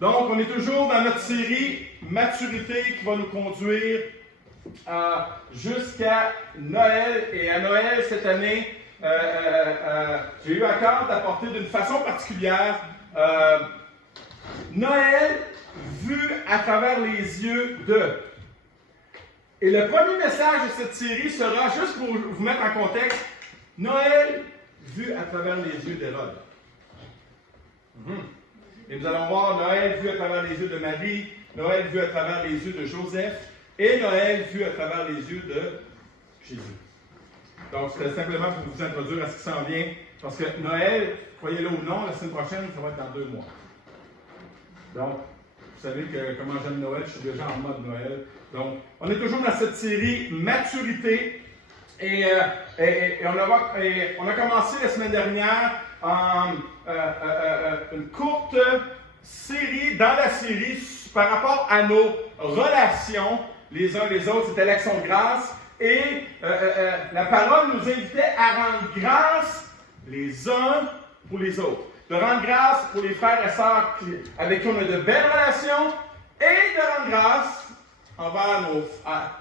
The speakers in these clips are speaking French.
Donc, on est toujours dans notre série Maturité qui va nous conduire jusqu'à Noël. Et à Noël, cette année, j'ai eu à cœur d'apporter d'une façon particulière Noël vu à travers les yeux de. Et le premier message de cette série sera, juste pour vous mettre en contexte, Noël vu à travers les yeux d'Hérode. Et nous allons voir Noël vu à travers les yeux de Marie, Noël vu à travers les yeux de Joseph et Noël vu à travers les yeux de Jésus. Donc, c'était simplement pour vous introduire à ce qui s'en vient, parce que Noël, croyez-le ou non, la semaine prochaine, ça va être dans 2 mois. Donc, vous savez comment j'aime Noël, je suis déjà en mode Noël. Donc, on est toujours dans cette série Maturité. Et on a commencé la semaine dernière une courte série, dans la série, par rapport à nos relations les uns les autres. C'était l'action de grâce. Et la parole nous invitait à rendre grâce les uns pour les autres. De rendre grâce pour les frères et sœurs avec qui on a de belles relations et de rendre grâce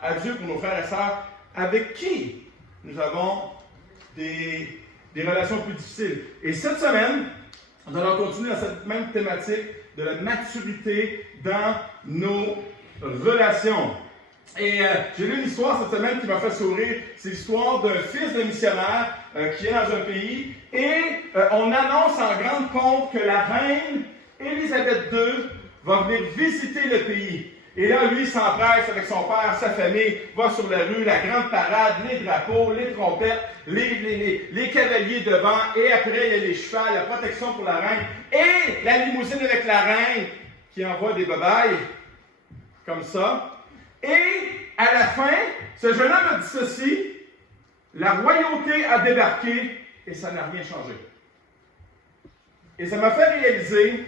à Dieu pour nos frères et sœurs avec qui nous avons des relations plus difficiles. Et cette semaine, nous allons continuer dans cette même thématique de la maturité dans nos relations. Et j'ai lu une histoire cette semaine qui m'a fait sourire. C'est l'histoire d'un fils de missionnaire qui est dans un pays et on annonce en grande pompe que la reine Élisabeth II va venir visiter le pays. Et là, lui, il s'empresse avec son père, sa famille, va sur la rue, la grande parade, les drapeaux, les trompettes, les cavaliers devant, et après, il y a les chevaux, la protection pour la reine, et la limousine avec la reine qui envoie des babayes, comme ça. Et à la fin, ce jeune homme a dit ceci, la royauté a débarqué et ça n'a rien changé. Et ça m'a fait réaliser,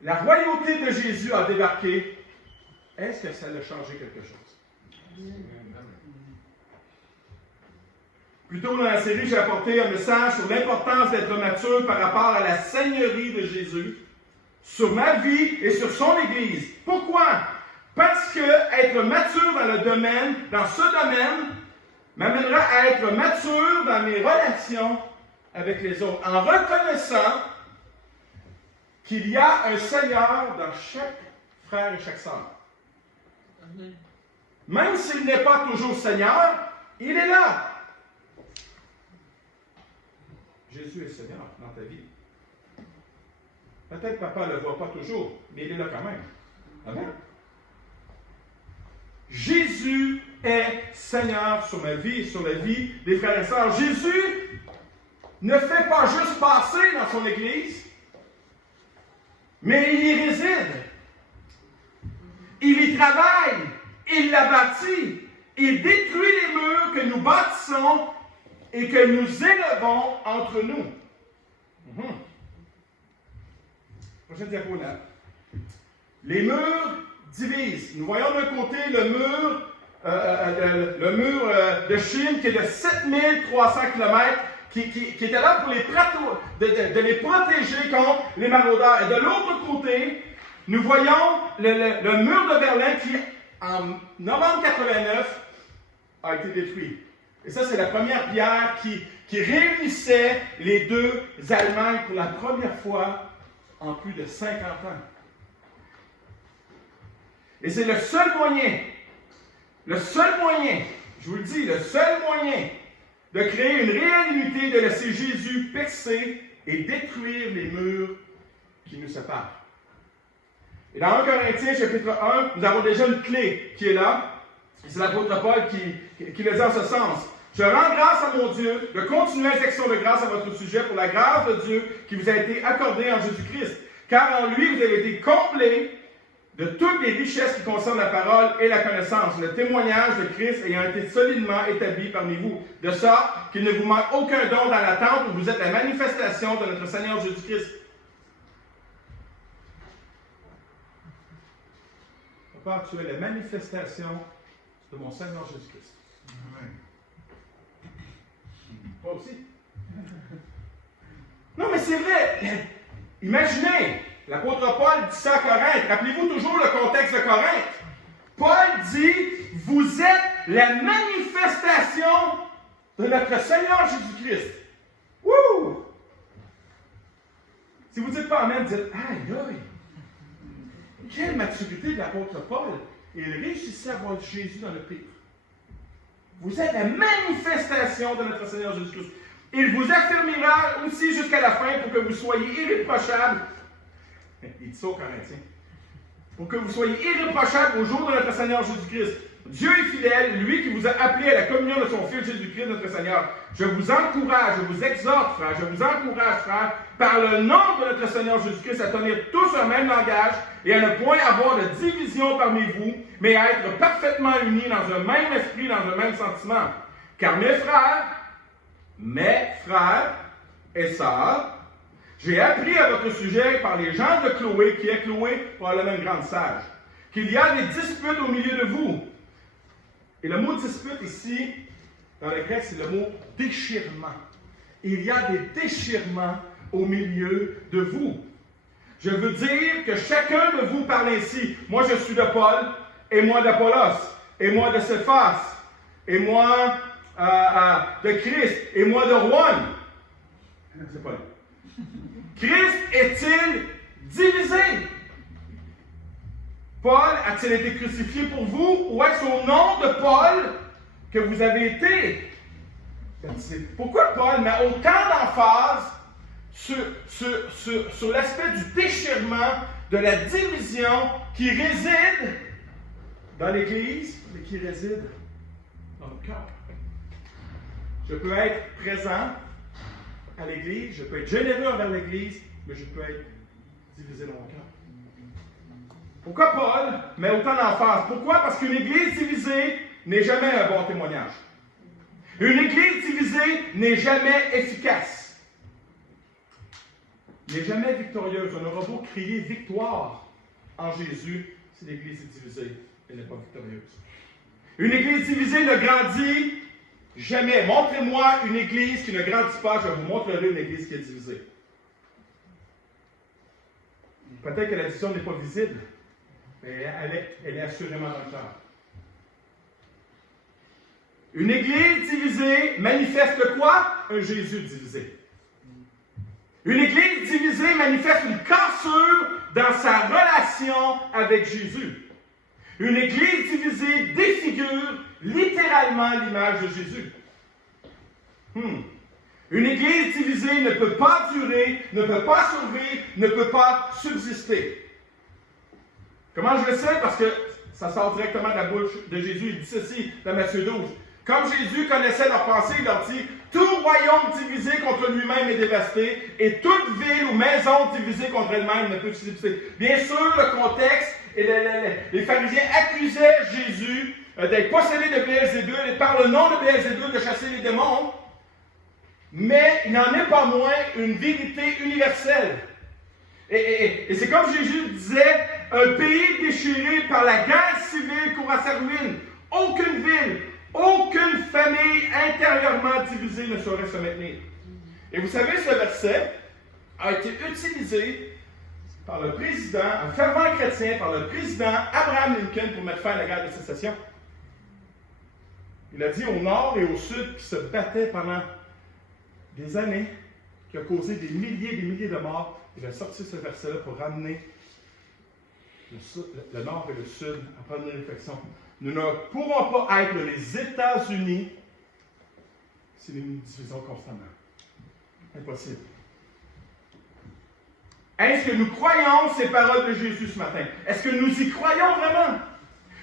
la royauté de Jésus a débarqué. Est-ce que ça a changé quelque chose? Plus tôt dans la série, j'ai apporté un message sur l'importance d'être mature par rapport à la seigneurie de Jésus, sur ma vie et sur son Église. Pourquoi? Parce que être mature dans ce domaine, m'amènera à être mature dans mes relations avec les autres, en reconnaissant qu'il y a un Seigneur dans chaque frère et chaque sœur. Même s'il n'est pas toujours Seigneur, il est là. Jésus est Seigneur dans ta vie. Peut-être papa ne le voit pas toujours, mais il est là quand même. Amen. Jésus est Seigneur sur ma vie et sur la vie des frères et sœurs. Jésus ne fait pas juste passer dans son Église, mais il y réside. Il y travaille, il la bâtit, il détruit les murs que nous bâtissons et que nous élevons entre nous. Prochaine diapo là. Les murs divisent. Nous voyons d'un côté le mur de Chine qui est de 7300 km, qui était là pour de les protéger contre les maraudeurs. Et de l'autre côté, nous voyons le mur de Berlin qui, en novembre 89, a été détruit. Et ça, c'est la première pierre qui réunissait les deux Allemagnes pour la première fois en plus de 50 ans. Et c'est le seul moyen, je vous le dis, le seul moyen de créer une réelle unité, de laisser Jésus percer et détruire les murs qui nous séparent. Et dans 1 Corinthiens, chapitre 1, nous avons déjà une clé qui est là. C'est l'apôtre Paul qui le dit en ce sens. Je rends grâce à mon Dieu de continuer les actions de grâce à votre sujet pour la grâce de Dieu qui vous a été accordée en Jésus-Christ. Car en lui, vous avez été comblés de toutes les richesses qui concernent la parole et la connaissance, le témoignage de Christ ayant été solidement établi parmi vous, de sorte qu'il ne vous manque aucun don dans l'attente où vous êtes la manifestation de notre Seigneur Jésus-Christ. Papa, tu es la manifestation de mon Seigneur Jésus-Christ. Amen. Toi aussi. Non, mais c'est vrai. Imaginez, l'apôtre Paul dit ça à Corinthe. Rappelez-vous toujours le contexte de Corinthe. Paul dit, vous êtes la manifestation de notre Seigneur Jésus-Christ. Wouh! Si vous ne dites pas Amen, vous dites, aïe, aïe! Quelle maturité de l'apôtre Paul! Il réussissait à voir Jésus dans le pire. Vous êtes la manifestation de notre Seigneur Jésus-Christ. Il vous affirmera aussi jusqu'à la fin pour que vous soyez irréprochables. Il dit ça aux Corinthiens. Pour que vous soyez irréprochables au jour de notre Seigneur Jésus-Christ. Dieu est fidèle, lui qui vous a appelé à la communion de son Fils Jésus-Christ, notre Seigneur. Je vous encourage, je vous exhorte, frère, je vous encourage, frère, par le nom de notre Seigneur Jésus-Christ, à tenir tous un même langage et à ne point avoir de division parmi vous, mais à être parfaitement unis dans un même esprit, dans un même sentiment. Car mes frères et sœurs, j'ai appris à votre sujet par les gens de Chloé, qui est Chloé, probablement une grande sage, qu'il y a des disputes au milieu de vous. Et le mot dispute ici, dans le grec, c'est le mot déchirement. Il y a des déchirements au milieu de vous. Je veux dire que chacun de vous parle ainsi. Moi, je suis de Paul, et moi d'Apollos, et moi de Céphas, et moi de Christ, et moi de Juan. C'est Paul. Christ est-il divisé? Paul a-t-il été crucifié pour vous, ou est-ce au nom de Paul que vous avez été baptisé? Pourquoi Paul met autant d'emphase sur l'aspect du déchirement, de la division qui réside dans l'Église, mais qui réside dans le cœur? Je peux être présent à l'Église, je peux être généreux envers l'Église, mais je peux être divisé dans mon cœur. Pourquoi Paul met autant d'emphase? Pourquoi? Parce qu'une Église divisée n'est jamais un bon témoignage. Une Église divisée n'est jamais efficace. N'est jamais victorieuse. On aura beau crier victoire en Jésus, si l'Église est divisée, elle n'est pas victorieuse. Une Église divisée ne grandit jamais. Montrez-moi une Église qui ne grandit pas, je vous montrerai une Église qui est divisée. Peut-être que la division n'est pas visible, mais elle est assurément dans le cœur. Une Église divisée manifeste quoi? Un Jésus divisé. Une Église divisée manifeste une cassure dans sa relation avec Jésus. Une Église divisée défigure littéralement l'image de Jésus. Une Église divisée ne peut pas durer, ne peut pas survivre, ne peut pas subsister. Comment je le sais? Parce que ça sort directement de la bouche de Jésus. Il dit ceci dans Matthieu 12. Comme Jésus connaissait leurs pensées, il leur dit, « Tout royaume divisé contre lui-même est dévasté, et toute ville ou maison divisée contre elle-même ne peut subsister. » Bien sûr, le contexte, les pharisiens accusaient Jésus d'être possédé de Béelzébul, et par le nom de Béelzébul de chasser les démons, mais il n'en est pas moins une vérité universelle. Et c'est comme Jésus disait, un pays déchiré par la guerre civile court à sa ruine. Aucune ville, aucune famille intérieurement divisée ne saurait se maintenir. Et vous savez, ce verset a été utilisé par le président, un fervent chrétien, par le président Abraham Lincoln pour mettre fin à la guerre de sécession. Il a dit au nord et au sud qui se battaient pendant des années, qui a causé des milliers de morts. Il a sorti ce verset-là pour ramener le nord et le sud à prendre une réflexion. Nous ne pourrons pas être les États-Unis si nous nous divisons constamment. Impossible. Est-ce que nous croyons ces paroles de Jésus ce matin? Est-ce que nous y croyons vraiment?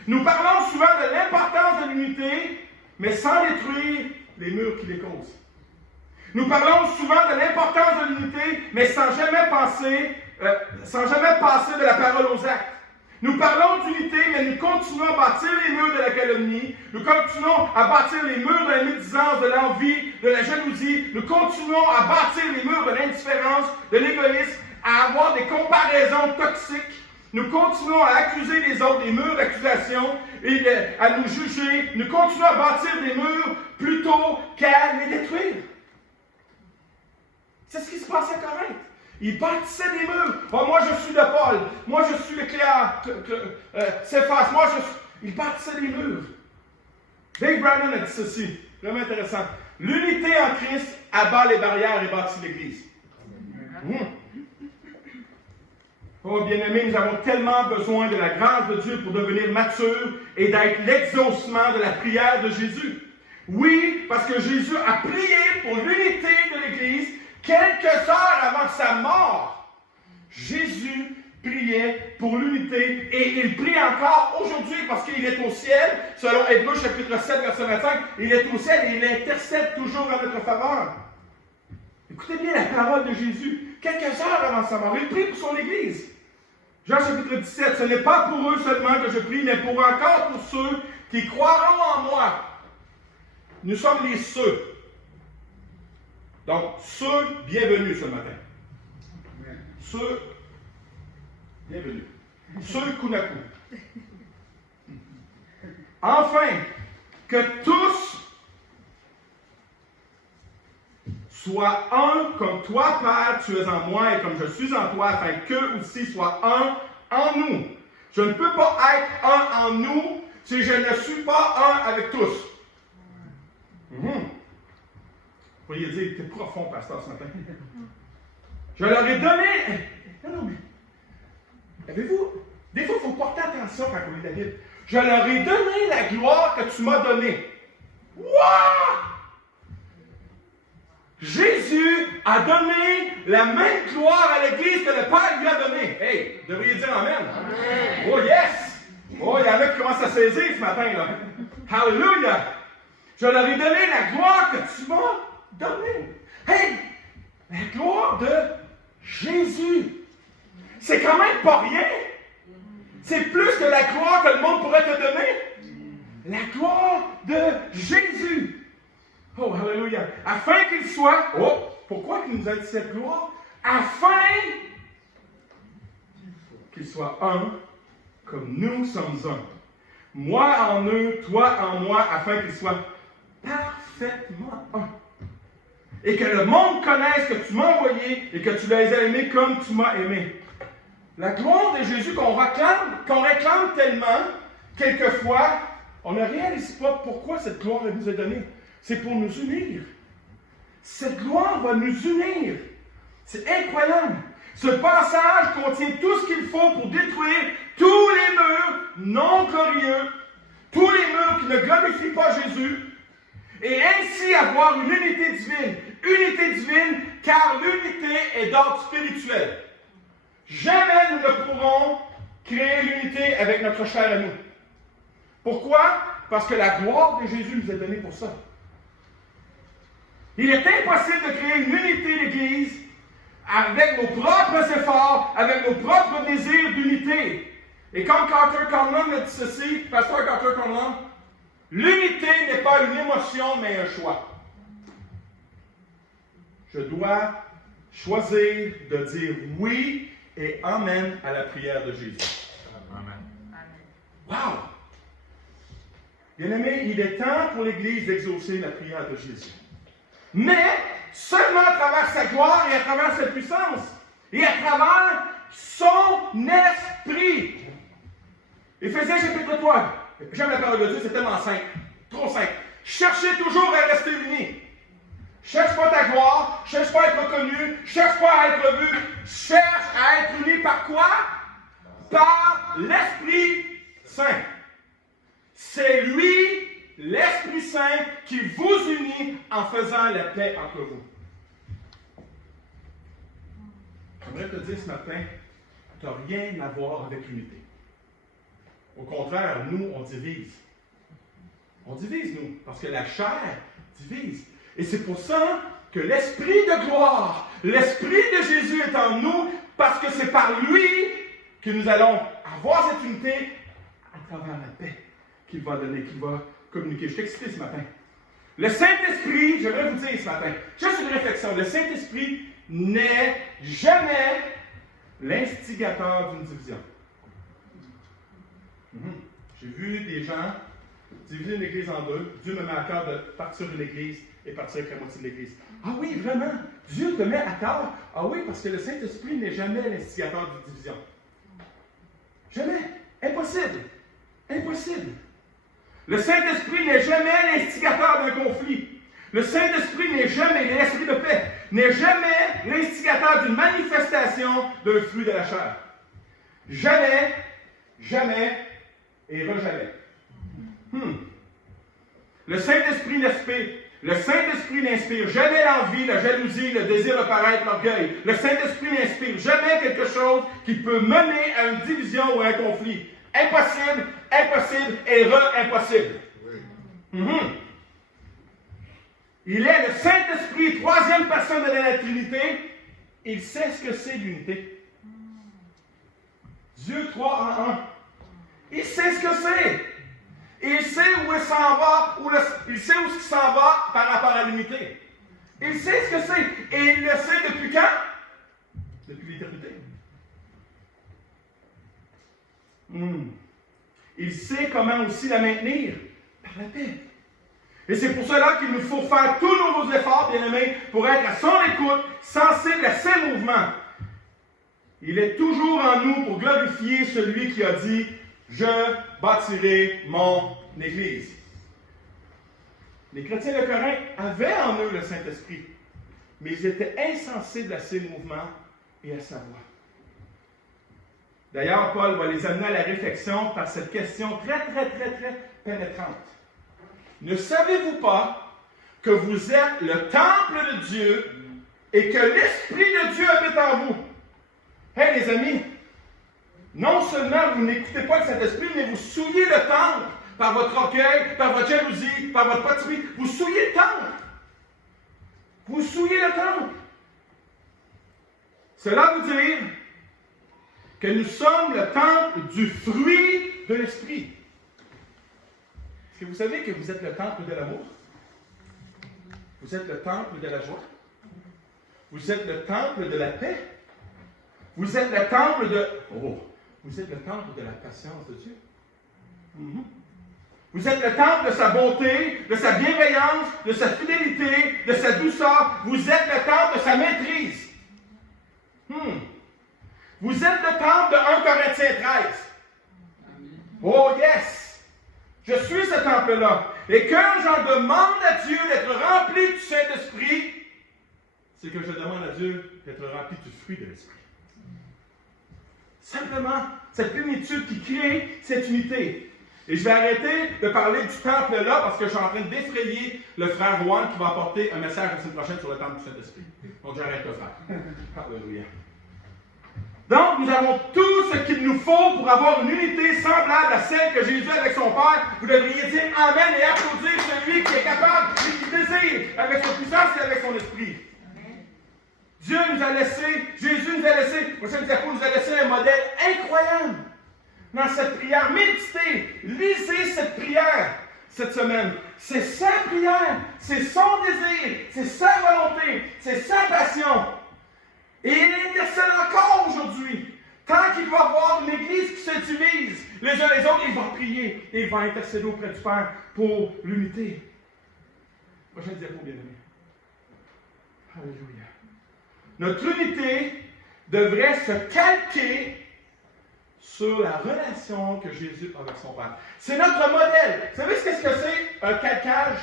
Nous parlons souvent de l'importance de l'unité, mais sans détruire les murs qui les causent. Nous parlons souvent de l'importance de l'unité, mais sans jamais passer de la parole aux actes. Nous parlons d'unité, mais nous continuons à bâtir les murs de la calomnie, nous continuons à bâtir les murs de la médisance, de l'envie, de la jalousie, nous continuons à bâtir les murs de l'indifférence, de l'égoïsme, à avoir des comparaisons toxiques. Nous continuons à accuser les autres, des murs d'accusation, et à nous juger. Nous continuons à bâtir des murs plutôt qu'à les détruire. C'est ce qui se passe à Corinthe. Ils bâtissaient des murs. Oh, moi, je suis de Paul. Moi, je suis le Cléa, Céphas. Moi, je suis... Il bâtissait les murs. Dave Brannon a dit ceci, vraiment intéressant. L'unité en Christ abat les barrières et bâtit l'Église. Oh, bien-aimés, nous avons tellement besoin de la grâce de Dieu pour devenir matures et d'être l'exaucement de la prière de Jésus. Oui, parce que Jésus a prié pour l'unité de l'Église quelques heures avant sa mort. Jésus priait pour l'unité et il prie encore aujourd'hui parce qu'il est au ciel, selon Hébreux chapitre 7, verset 25, il est au ciel et il intercède toujours en notre faveur. Écoutez bien la parole de Jésus. Quelques heures avant sa mort, il prie pour son Église. Jean chapitre 17, ce n'est pas pour eux seulement que je prie, mais encore pour ceux qui croiront en moi. Nous sommes les ceux. Donc, ceux, bienvenus ce matin. Ceux, bienvenus. Ceux, coup à coup. Enfin, que tous sois un comme toi, Père, tu es en moi et comme je suis en toi, afin qu'eux aussi soient un en nous. Je ne peux pas être un en nous si je ne suis pas un avec tous. Vous pourriez dire, t'es profond, pasteur, ce matin. Je leur ai donné... Non, mais... Avez-vous... Des fois, il faut porter attention quand on lit la Bible. Je leur ai donné la gloire que tu m'as donnée. Wow! Jésus a donné la même gloire à l'Église que le Père lui a donnée. Hey, vous devriez dire Amen. Amen. Oh yes! Oh, il y en a qui commencent à saisir ce matin, là. Hallelujah! Je leur ai donné la gloire que tu m'as donnée. Hey! La gloire de Jésus. C'est quand même pas rien. C'est plus que la gloire que le monde pourrait te donner. La gloire de Jésus. Oh, hallelujah. Afin qu'il soit... Oh, pourquoi qu'il nous a dit cette gloire? Afin qu'il soit un, comme nous sommes un. Moi en eux, toi en moi, afin qu'il soit parfaitement un. Et que le monde connaisse que tu m'as envoyé et que tu les as aimés comme tu m'as aimé. La gloire de Jésus qu'on réclame tellement, quelquefois, on ne réalise pas pourquoi cette gloire nous est donnée. C'est pour nous unir. Cette gloire va nous unir. C'est incroyable. Ce passage contient tout ce qu'il faut pour détruire tous les murs non glorieux, tous les murs qui ne glorifient pas Jésus, et ainsi avoir une unité divine. Unité divine, car l'unité est d'ordre spirituel. Jamais nous ne pourrons créer l'unité avec notre chair à nous. Pourquoi? Parce que la gloire de Jésus nous est donnée pour ça. Il est impossible de créer une unité d'Église avec nos propres efforts, avec nos propres désirs d'unité. Et comme Carter Conlon a dit ceci, pasteur Carter Conlon, l'unité n'est pas une émotion, mais un choix. Je dois choisir de dire oui et amen à la prière de Jésus. Amen. Wow! Bien-aimés, il est temps pour l'Église d'exaucer la prière de Jésus. Mais seulement à travers sa gloire et à travers sa puissance et à travers son esprit. Éphésiens chapitre 3. J'aime la parole de Dieu, c'est tellement simple. Trop simple. Cherchez toujours à rester unis. Cherche pas ta gloire, cherche pas à être reconnu, cherche pas à être vu, cherche à être uni par quoi? Par l'Esprit Saint. C'est lui, l'Esprit Saint, qui vous unit en faisant la paix entre vous. J'aimerais te dire ce matin, tu n'as rien à voir avec l'unité. Au contraire, nous, on divise. On divise, nous, parce que la chair divise. Et c'est pour ça que l'Esprit de gloire, l'Esprit de Jésus est en nous, parce que c'est par lui que nous allons avoir cette unité à travers la paix qu'il va donner, qu'il va communiquer. Je t'ai expliqué ce matin. Le Saint-Esprit, j'aimerais vous dire ce matin, juste une réflexion, le Saint-Esprit n'est jamais l'instigateur d'une division. J'ai vu des gens diviser une église en deux. Dieu me met à cœur de partir d'une église et partir avec la moitié de l'église. Ah oui, vraiment? Dieu te met à cœur? Ah oui, parce que le Saint-Esprit n'est jamais l'instigateur d'une division. Jamais. Impossible. Impossible. Le Saint-Esprit n'est jamais l'instigateur d'un conflit. Le Saint-Esprit n'est jamais, l'esprit de paix, n'est jamais l'instigateur d'une manifestation d'un fruit de la chair. Jamais, jamais et jamais. Le Saint-Esprit n'inspire jamais l'envie, la jalousie, le désir de paraître, l'orgueil. Le Saint-Esprit n'inspire jamais quelque chose qui peut mener à une division ou à un conflit. Impossible, impossible et impossible. Il est le Saint-Esprit, troisième personne de la Trinité. Il sait ce que c'est l'unité. Dieu 3 en 1. Il sait ce que c'est. Il sait où il s'en va, il sait où il s'en va par rapport à l'unité. Il sait ce que c'est. Et il le sait depuis quand? Depuis l'éternité. Il sait comment aussi la maintenir par la paix. Et c'est pour cela qu'il nous faut faire tous nos efforts, bien-aimés, pour être à son écoute, sensible à ses mouvements. Il est toujours en nous pour glorifier celui qui a dit « Je bâtirai mon Église ». Les chrétiens de Corinthe avaient en eux le Saint-Esprit, mais ils étaient insensibles à ses mouvements et à sa voix. D'ailleurs, Paul va les amener à la réflexion par cette question très pénétrante. Ne savez-vous pas que vous êtes le temple de Dieu et que l'Esprit de Dieu habite en vous? Hey les amis, non seulement vous n'écoutez pas le Saint-Esprit, mais vous souillez le temple par votre orgueil, par votre jalousie, par votre potinerie. Vous souillez le temple. Vous souillez le temple. Cela veut dire que nous sommes le temple du fruit de l'Esprit. Est-ce que vous savez que vous êtes le temple de l'amour? Vous êtes le temple de la joie? Vous êtes le temple de la paix? Vous êtes le temple de... vous êtes le temple de la patience de Dieu. Vous êtes le temple de sa bonté, de sa bienveillance, de sa fidélité, de sa douceur. Vous êtes le temple de sa maîtrise. Vous êtes le temple de 1 Corinthiens 13. Oh yes! Je suis ce temple-là. Et quand j'en demande à Dieu d'être rempli du Saint-Esprit, c'est que je demande à Dieu d'être rempli du fruit de l'Esprit. Simplement, cette plénitude qui crée cette unité. Et je vais arrêter de parler du temple-là parce que je suis en train de défrayer le frère Juan qui va apporter un message la semaine prochaine sur le temple du Saint-Esprit. Donc j'arrête le frère. Alléluia. Donc, nous avons tout ce qu'il nous faut pour avoir une unité semblable à celle que Jésus a avec son Père. Vous devriez dire Amen et applaudir celui qui est capable et qui désire avec sa puissance et avec son esprit. Amen. Dieu nous a laissé, Jésus nous a laissé, nous a laissé un modèle incroyable dans cette prière. Méditez, lisez cette prière cette semaine. C'est sa prière, c'est son désir, c'est sa volonté, c'est sa passion. Et il intercède encore aujourd'hui. Tant qu'il va avoir une église qui se divise les uns les autres, il va prier et il va intercéder auprès du Père pour l'unité. Prochaine diapo, bien-aimé. Alléluia. Notre unité devrait se calquer sur la relation que Jésus a avec son Père. C'est notre modèle. Vous savez ce que c'est un calcage?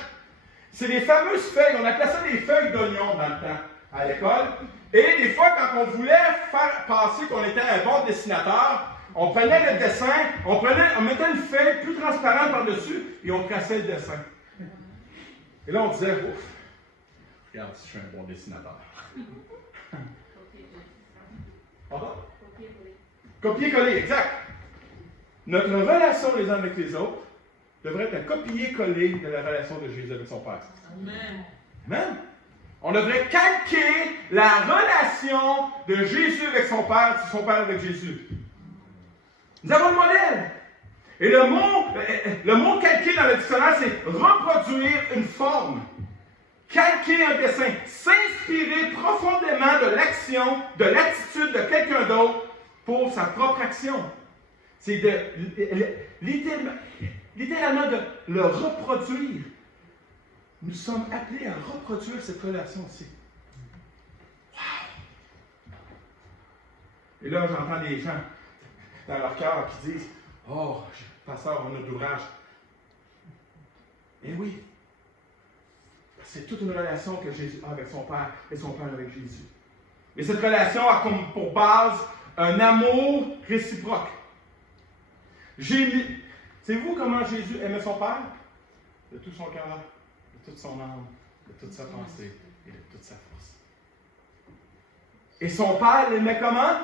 C'est les fameuses feuilles, on appelait ça des feuilles d'oignon dans le temps à l'école. Et des fois, quand on voulait faire passer qu'on était un bon dessinateur, on prenait le dessin, on mettait une feuille plus transparente par-dessus et on traçait le dessin. Et là, on disait, ouf, regarde si je suis un bon dessinateur. Pardon? Copier-coller, exact. Notre relation les uns avec les autres devrait être un copier-coller de la relation de Jésus avec son Père. Amen. Amen. On devrait calquer la relation de Jésus avec son Père, son Père avec Jésus. Nous avons le modèle. Et le mot calquer dans le dictionnaire, c'est reproduire une forme. Calquer un dessin. S'inspirer profondément de l'action, de l'attitude de quelqu'un d'autre pour sa propre action. C'est littéralement de le reproduire. Nous sommes appelés à reproduire cette relation-ci. Wow! Et là, j'entends des gens. dans leur cœur qui disent « Oh, pasteur, on a de l'ouvrage. » Eh oui, c'est toute une relation que Jésus a avec son Père et son Père avec Jésus. Et cette relation a comme pour base un amour réciproque. Savez-vous comment Jésus aimait son Père? De tout son cœur, de toute son âme, de toute sa pensée et de toute sa force. Et son Père l'aimait comment?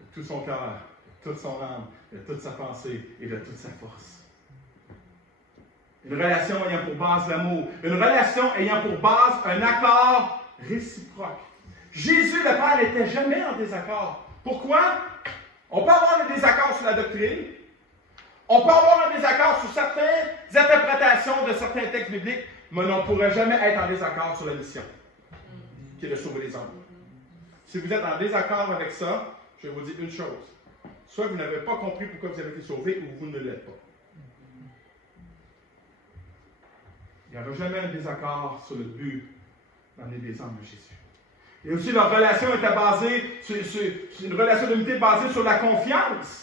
De tout son cœur, de toute son âme, de toute sa pensée et de toute sa force. Une relation ayant pour base l'amour. Une relation ayant pour base un accord réciproque. Jésus, le Père, n'était jamais en désaccord. Pourquoi? On peut avoir un désaccord sur la doctrine. On peut avoir un désaccord sur certaines interprétations de certains textes bibliques, mais on ne pourrait jamais être en désaccord sur la mission, qui est de sauver les hommes. Si vous êtes en désaccord avec ça, je vais vous dire une chose. Soit vous n'avez pas compris pourquoi vous avez été sauvés, ou vous ne l'êtes pas. Il n'y aura jamais un désaccord sur le but d'amener des hommes à Jésus. Et aussi, leur relation était basée sur une relation d'unité basée sur la confiance.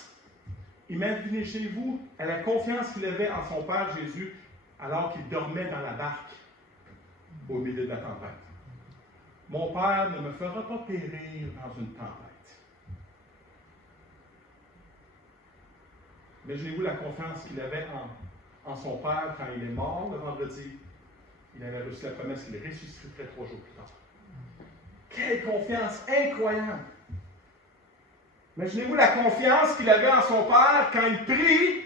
Imaginez-vous à la confiance qu'il avait en son Père Jésus alors qu'il dormait dans la barque au milieu de la tempête. Mon Père ne me fera pas périr dans une tempête. Imaginez-vous la confiance qu'il avait en son Père quand il est mort le vendredi. Il avait reçu la promesse qu'il ressusciterait 3 jours plus tard. Quelle confiance incroyable! Imaginez-vous la confiance qu'il avait en son Père quand il prie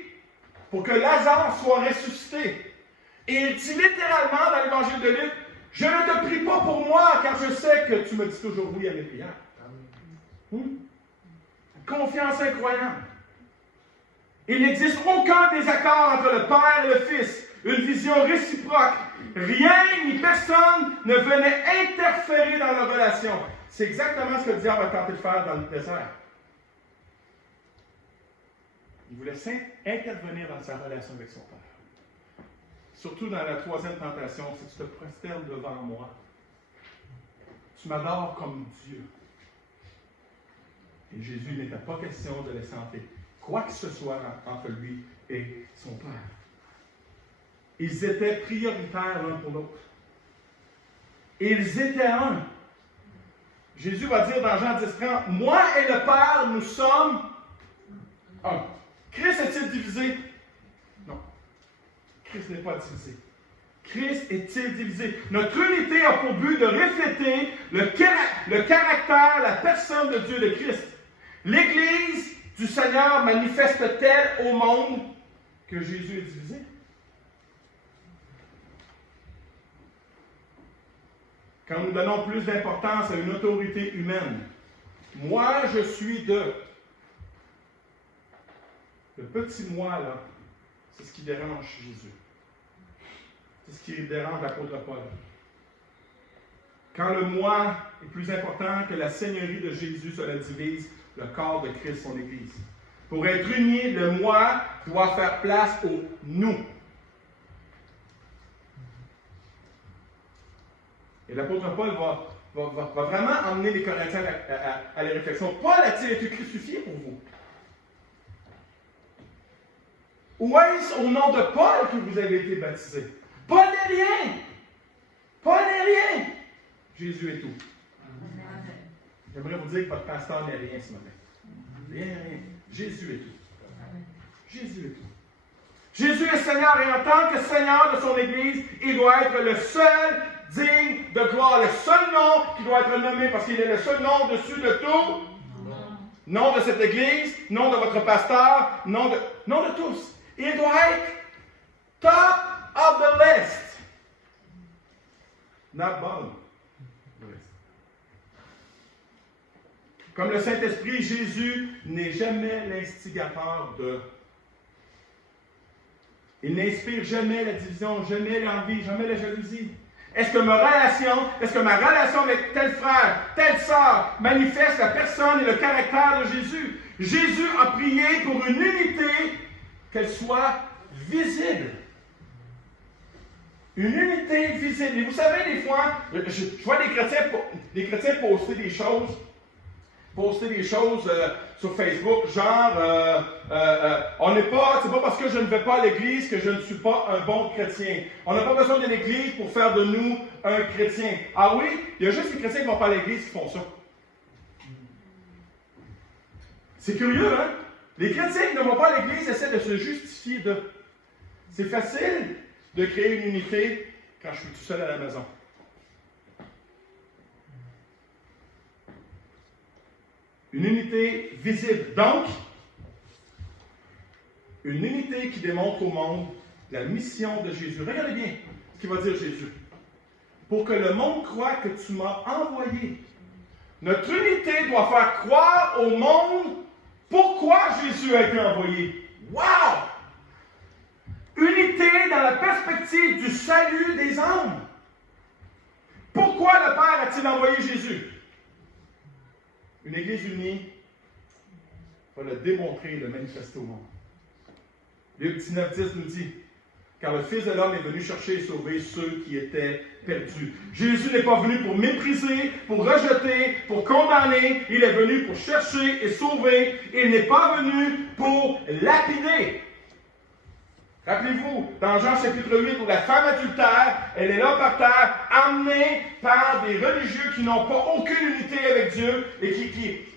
pour que Lazare soit ressuscité. Et il dit littéralement dans l'Évangile de Luc, « Je ne te prie pas pour moi, car je sais que tu me dis toujours oui à mes prières. » Confiance incroyable. Il n'existe aucun désaccord entre le Père et le Fils. Une vision réciproque. Rien ni personne ne venait interférer dans leur relation. C'est exactement ce que le diable a tenté de faire dans le désert. Il voulait intervenir dans sa relation avec son Père. Surtout dans la 3e tentation, si tu te prosternes devant moi, tu m'adores comme Dieu. Et Jésus n'était pas question de laisser entrer quoi que ce soit entre lui et son Père. Ils étaient prioritaires l'un pour l'autre. Ils étaient un. Jésus va dire dans Jean 10:30, « Moi et le Père, nous sommes un. » Christ est-il divisé? Non. Christ n'est pas divisé. Christ est-il divisé? Notre unité a pour but de refléter le caractère, la personne de Dieu, de Christ. L'Église du Seigneur manifeste-t-elle au monde que Jésus est divisé? Quand nous donnons plus d'importance à une autorité humaine, moi je suis de... Le petit moi, là, c'est ce qui dérange Jésus. C'est ce qui dérange l'apôtre Paul. Quand le moi est plus important que la seigneurie de Jésus, cela divise le corps de Christ, son Église. Pour être uni, le moi doit faire place au nous. Et l'apôtre Paul va vraiment emmener les Corinthiens à la réflexion. Paul a-t-il été crucifié pour vous? Ou est-ce au nom de Paul que vous avez été baptisés? Paul n'est rien! Paul n'est rien! Jésus est tout. J'aimerais vous dire que votre pasteur n'est rien ce matin. Rien. Jésus est tout. Jésus est tout. Jésus est Seigneur et en tant que Seigneur de son Église, il doit être le seul digne de gloire, le seul nom qui doit être nommé parce qu'il est le seul nom dessus de tout. Nom de cette Église, nom de votre pasteur, nom de tous. Il doit être top of the list. Not bottom. Comme le Saint-Esprit, Jésus n'est jamais l'instigateur de. Il n'inspire jamais la division, jamais l'envie, jamais la jalousie. Est-ce que ma relation avec tel frère, telle sœur manifeste la personne et le caractère de Jésus? Jésus a prié pour une unité, qu'elle soit visible. Une unité visible. Et vous savez, des fois, je vois des chrétiens poster des choses. poster des choses sur Facebook, genre, c'est pas parce que je ne vais pas à l'église que je ne suis pas un bon chrétien. On n'a pas besoin de l'église pour faire de nous un chrétien. Ah oui, il y a juste les chrétiens qui vont pas à l'église qui font ça. C'est curieux, hein? Les chrétiens qui ne vont pas à l'église essaient de se justifier de. C'est facile de créer une unité quand je suis tout seul à la maison. Une unité visible. Donc, une unité qui démontre au monde la mission de Jésus. Regardez bien ce qu'il va dire Jésus. Pour que le monde croie que tu m'as envoyé. Notre unité doit faire croire au monde pourquoi Jésus a été envoyé. Wow! Unité dans la perspective du salut des âmes. Pourquoi le Père a-t-il envoyé Jésus? Une Église unie va le démontrer et le manifester au monde. Luc 19,10 nous dit, car le Fils de l'homme est venu chercher et sauver ceux qui étaient perdus. Jésus n'est pas venu pour mépriser, pour rejeter, pour condamner. Il est venu pour chercher et sauver. Il n'est pas venu pour lapider. Rappelez-vous, dans Jean chapitre 8, où la femme adultère, elle est là par terre, amenée par des religieux qui n'ont pas aucune unité avec Dieu et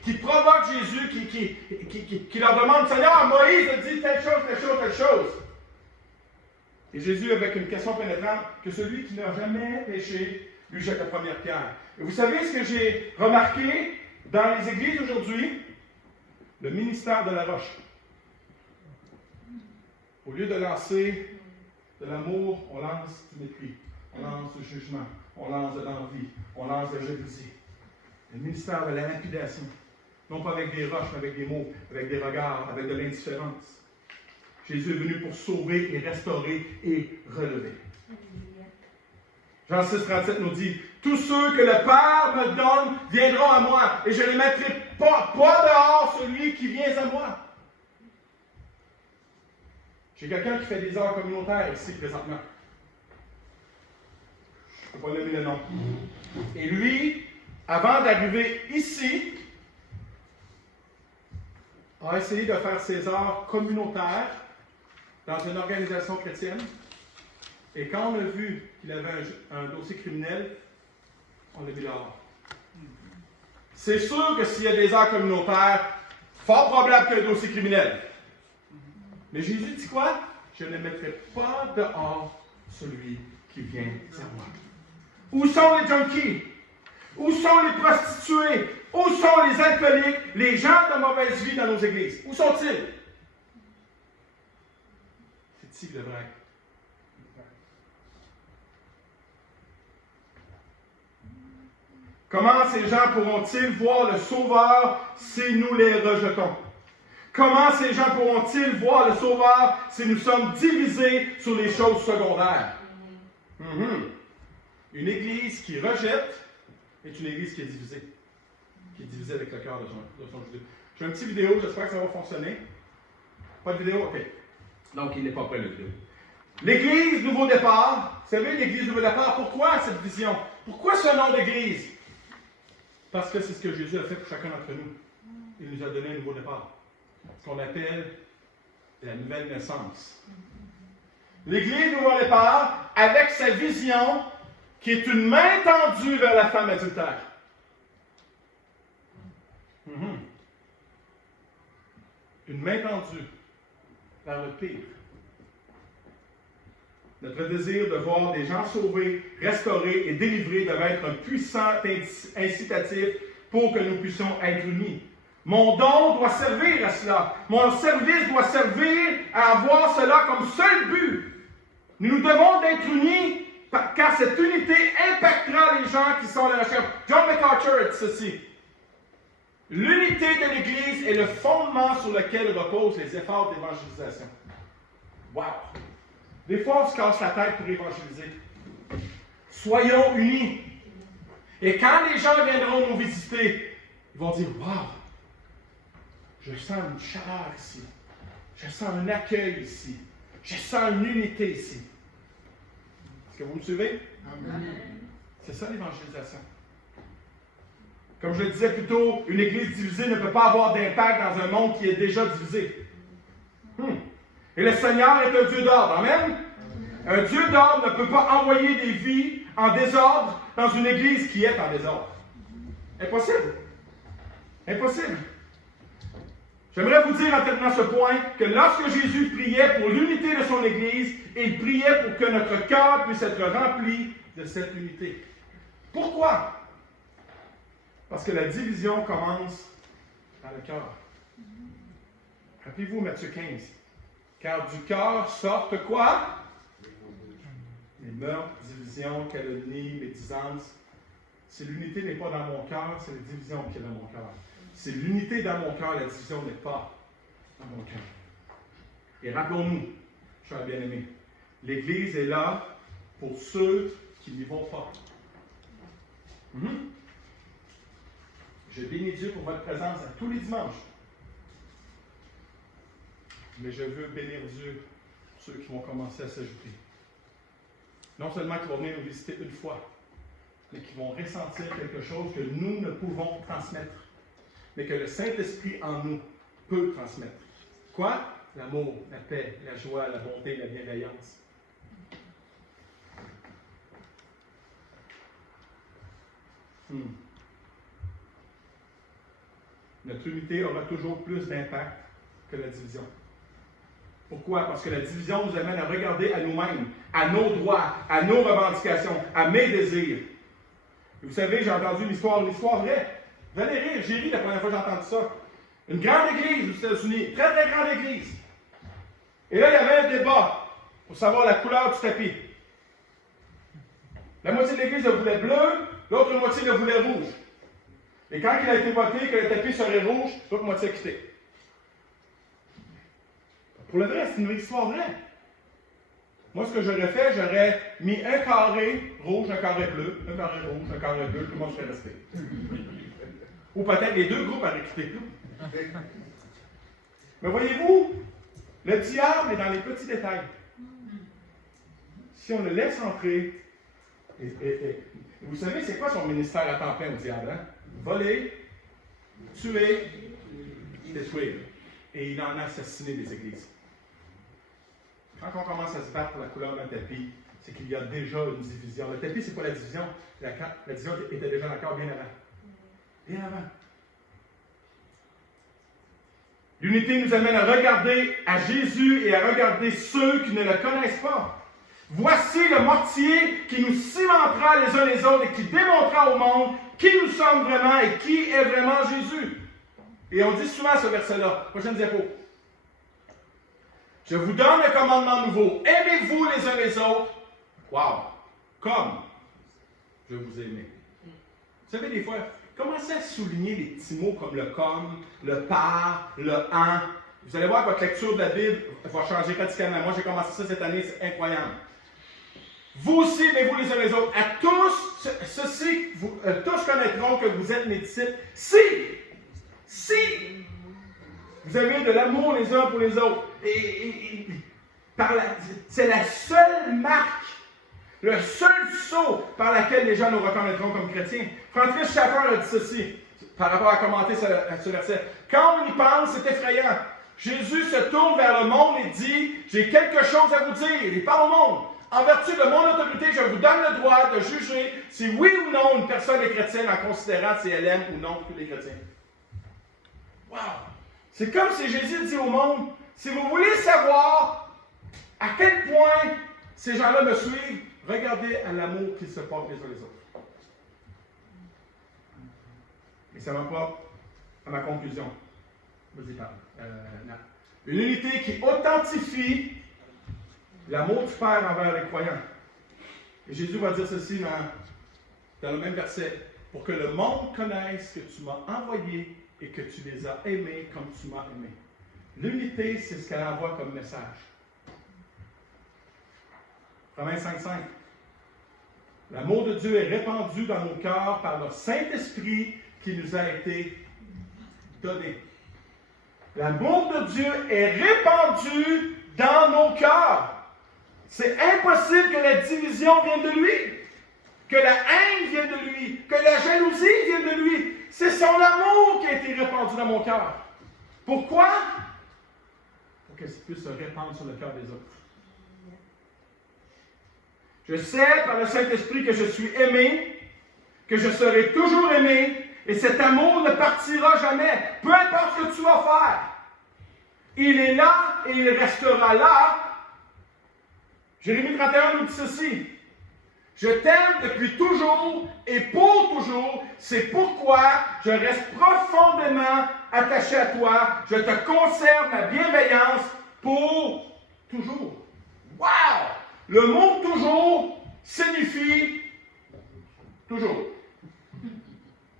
qui provoquent Jésus, qui leur demandent, Seigneur, Moïse a dit telle chose, telle chose, telle chose. Et Jésus, avec une question pénétrante, que celui qui n'a jamais péché, lui jette la première pierre. Et vous savez ce que j'ai remarqué dans les églises aujourd'hui? Le ministère de la roche. Au lieu de lancer de l'amour, on lance du mépris, on lance du jugement, on lance de l'envie, on lance de la jalousie. Le ministère de la lapidation. Non pas avec des roches, mais avec des mots, avec des regards, avec de l'indifférence. Jésus est venu pour sauver et restaurer et relever. Jean 6, 37 nous dit, tous ceux que le Père me donne viendront à moi, et je ne les mettrai pas dehors celui qui vient à moi. J'ai quelqu'un qui fait des heures communautaires ici présentement. Je ne peux pas nommer le nom. Et lui, avant d'arriver ici, a essayé de faire ses heures communautaires dans une organisation chrétienne. Et quand on a vu qu'il avait un dossier criminel, on l'a mis dehors. C'est sûr que s'il y a des heures communautaires, fort probable qu'il y ait un dossier criminel. Mais Jésus dit quoi? Je ne mettrai pas dehors celui qui vient à moi. Où sont les junkies? Où sont les prostituées? Où sont les alcooliques? Les gens de mauvaise vie dans nos églises? Où sont-ils? C'est ici le vrai. Comment ces gens pourront-ils voir le Sauveur si nous les rejetons? Comment ces gens pourront-ils voir le Sauveur si nous sommes divisés sur les choses secondaires? Une Église qui rejette est une Église qui est divisée. Qui est divisée avec le cœur de son Judas. J'ai une petite vidéo, j'espère que ça va fonctionner. Pas de vidéo? OK. Donc, il n'est pas prêt, le vidéo. L'Église Nouveau Départ. Vous savez, l'Église Nouveau Départ, pourquoi cette vision? Pourquoi ce nom d'Église? Parce que c'est ce que Jésus a fait pour chacun d'entre nous. Il nous a donné un nouveau départ. Ce qu'on appelle la nouvelle naissance. L'Église Nouveau Départ, avec sa vision, qui est une main tendue vers la femme adultère. Une main tendue vers le pire. Notre désir de voir des gens sauvés, restaurés et délivrés devait être un puissant incitatif pour que nous puissions être unis. Mon don doit servir à cela. Mon service doit servir à avoir cela comme seul but. Nous devons être unis car cette unité impactera les gens qui sont à la recherche. John MacArthur a dit ceci. L'unité de l'Église est le fondement sur lequel reposent les efforts d'évangélisation. Wow! Des fois, on se casse la tête pour évangéliser. Soyons unis. Et quand les gens viendront nous visiter, ils vont dire, wow! Je sens une chaleur ici. Je sens un accueil ici. Je sens une unité ici. Est-ce que vous me suivez? Amen. C'est ça l'évangélisation. Comme je le disais plus tôt, une Église divisée ne peut pas avoir d'impact dans un monde qui est déjà divisé. Et le Seigneur est un Dieu d'ordre. Amen? Un Dieu d'ordre ne peut pas envoyer des vies en désordre dans une Église qui est en désordre. Impossible. Impossible. J'aimerais vous dire en terminant ce point que lorsque Jésus priait pour l'unité de son Église, il priait pour que notre cœur puisse être rempli de cette unité. Pourquoi? Parce que la division commence dans le cœur. Rappelez-vous Matthieu 15. Car du cœur sortent quoi? Les meurtres, divisions, calomnies, médisances. Si l'unité n'est pas dans mon cœur, c'est la division qui est dans mon cœur. Si l'unité est dans mon cœur, la division n'est pas dans mon cœur. Et rappelons-nous, chers bien-aimés, l'Église est là pour ceux qui n'y vont pas. Je bénis Dieu pour votre présence à tous les dimanches. Mais je veux bénir Dieu pour ceux qui vont commencer à s'ajouter. Non seulement qui vont venir nous visiter une fois, mais qui vont ressentir quelque chose que nous ne pouvons transmettre, mais que le Saint-Esprit en nous peut transmettre. Quoi? L'amour, la paix, la joie, la bonté, la bienveillance. Notre unité aura toujours plus d'impact que la division. Pourquoi? Parce que la division nous amène à regarder à nous-mêmes, à nos droits, à nos revendications, à mes désirs. Et vous savez, j'ai entendu une histoire vraie. Vous allez rire, j'ai ri la première fois que j'ai entendu ça. Une grande église aux États-Unis, très très grande église. Et là, il y avait un débat pour savoir la couleur du tapis. La moitié de l'église le voulait bleu, l'autre moitié le voulait rouge. Et quand il a été voté que le tapis serait rouge, l'autre moitié a quitté. Pour le vrai, c'est une histoire vraie. Moi, ce que j'aurais fait, j'aurais mis un carré rouge, un carré bleu, un carré rouge, un carré bleu, tout le monde serait resté. Ou peut-être les deux groupes auraient quitté. Mais voyez-vous, le diable est dans les petits détails. Si on le laisse entrer, vous savez, c'est quoi son ministère à temps plein au diable? Hein? Voler, tuer, détruire. Et il en a assassiné des églises. Quand on commence à se battre pour la couleur d'un tapis, c'est qu'il y a déjà une division. Le tapis, c'est pas la division. La division était déjà d'accord bien avant. Bien avant. L'unité nous amène à regarder à Jésus et à regarder ceux qui ne le connaissent pas. Voici le mortier qui nous cimentera les uns les autres et qui démontrera au monde qui nous sommes vraiment et qui est vraiment Jésus. Et on dit souvent ce verset-là. Prochaine diapo. Je vous donne un commandement nouveau. Aimez-vous les uns les autres. Wow! Comme je vous ai aimé. Vous savez, des fois, commencez à souligner les petits mots comme le comme, le par, le en. Vous allez voir que votre lecture de la Bible va changer radicalement. Moi, j'ai commencé ça cette année, c'est incroyable. Vous aussi, aimez-vous les uns les autres. À tous, ceux-ci, tous connaîtront que vous êtes mes disciples. Si vous avez de l'amour les uns pour les autres. C'est la seule marque, le seul sceau par laquelle les gens nous reconnaîtront comme chrétiens. Francis Schaeffer a dit ceci, par rapport à commenter ce verset. Quand on y pense, c'est effrayant. Jésus se tourne vers le monde et dit, j'ai quelque chose à vous dire. Il parle au monde. En vertu de mon autorité, je vous donne le droit de juger si oui ou non une personne est chrétienne en considérant si elle aime ou non tous les chrétiens. Wow! C'est comme si Jésus dit au monde, si vous voulez savoir à quel point ces gens-là me suivent, regardez à l'amour qu'ils se portent les uns les autres. Et ça m'apporte à ma conclusion. Vas-y, parle. Une unité qui authentifie l'amour du Père envers les croyants. Et Jésus va dire ceci dans le même verset. Pour que le monde connaisse que tu m'as envoyé et que tu les as aimés comme tu m'as aimé. L'unité, c'est ce qu'elle envoie comme message. Romains 5,5. L'amour de Dieu est répandu dans nos cœurs par le Saint-Esprit qui nous a été donné. L'amour de Dieu est répandu dans nos cœurs. C'est impossible que la division vienne de lui. que la haine vienne de lui, que la jalousie vienne de lui. C'est son amour qui a été répandu dans mon cœur. Pourquoi? Pour que ça puisse se répandre sur le cœur des autres. Je sais par le Saint-Esprit que je suis aimé, que je serai toujours aimé, et cet amour ne partira jamais, peu importe ce que tu vas faire. Il est là et il restera là. Jérémie 31 nous dit ceci. Je t'aime depuis toujours et pour toujours. C'est pourquoi je reste profondément attaché à toi. Je te conserve ma bienveillance pour toujours. Wow! Le mot toujours signifie toujours.